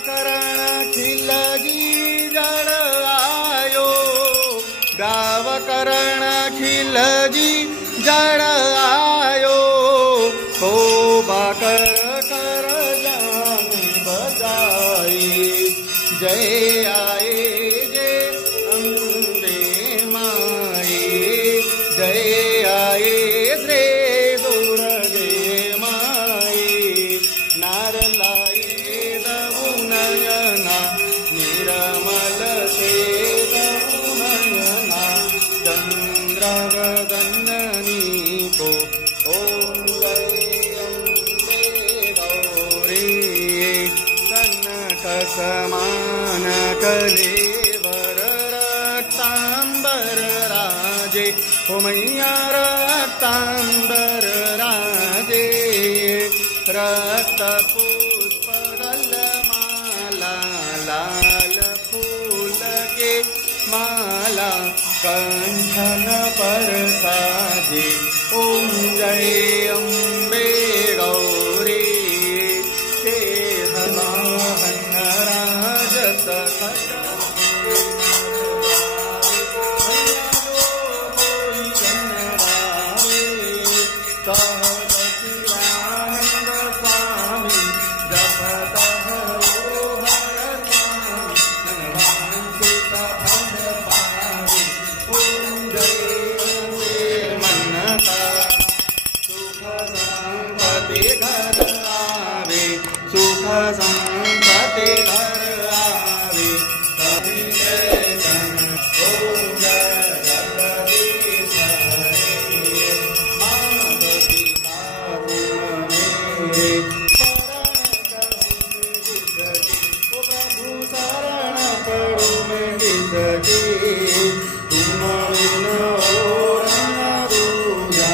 करण खिलजी जड़ आयो, व्यावकरण खिलजी जड़ आयो, शोभा कर कर जान बजाई। जय आए जय अम्बे माई, जय आए श्री दुर्गे माई। नार लाई दबु नयना निर्मल से दबु नयना, चंद्र गगननी को ओम जय अम्बे गौरी। कनक समान कलेवर रक्तांबर राजे, ओ मैया रक्तांबर राजे। रक्त पुष्प माला लाल फूल के माला, कंठन पर साजे। ओम जय अम्बे गौरी। सुख संपत्ति घर आवे, कभी जय ओम जय जगदीश हरे। मात पिता तुम मेरे, ओ प्रभु शरण पड़ो मैं जिसकी। तुम बिन और न दूजा,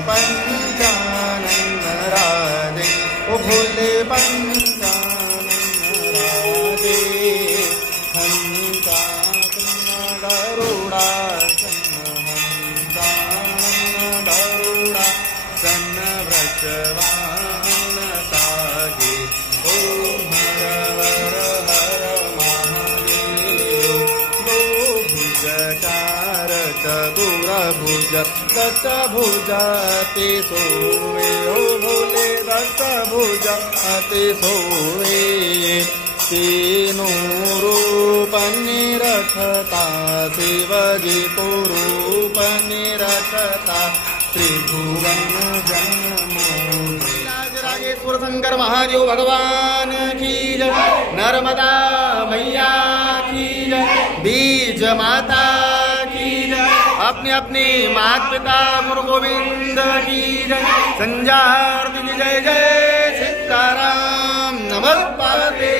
पंचानन राजे, ओ भोले पंचानन राजे। हंसानन गरुड़ासन, हंसानन गरुड़ासन, वृषवाहन सागे। ओम हर हर हर महादेव। दो भुज चार चतुर्भुज, दस भुज ते सोवे, ओ भोले दस भुज ते सोवे। तीनों रूप निरखता शिवजी को रूप निरखता, त्रिभुवन जन्म। राजेश्वर शंकर महादेव भगवान की जय, नर्मदा मैया की जय, बीज माता की जय, अपने अपने माता पिता गुरु गोविंद की जय। संध्या आरती की जय जय सीताराम। नमः पार्वती।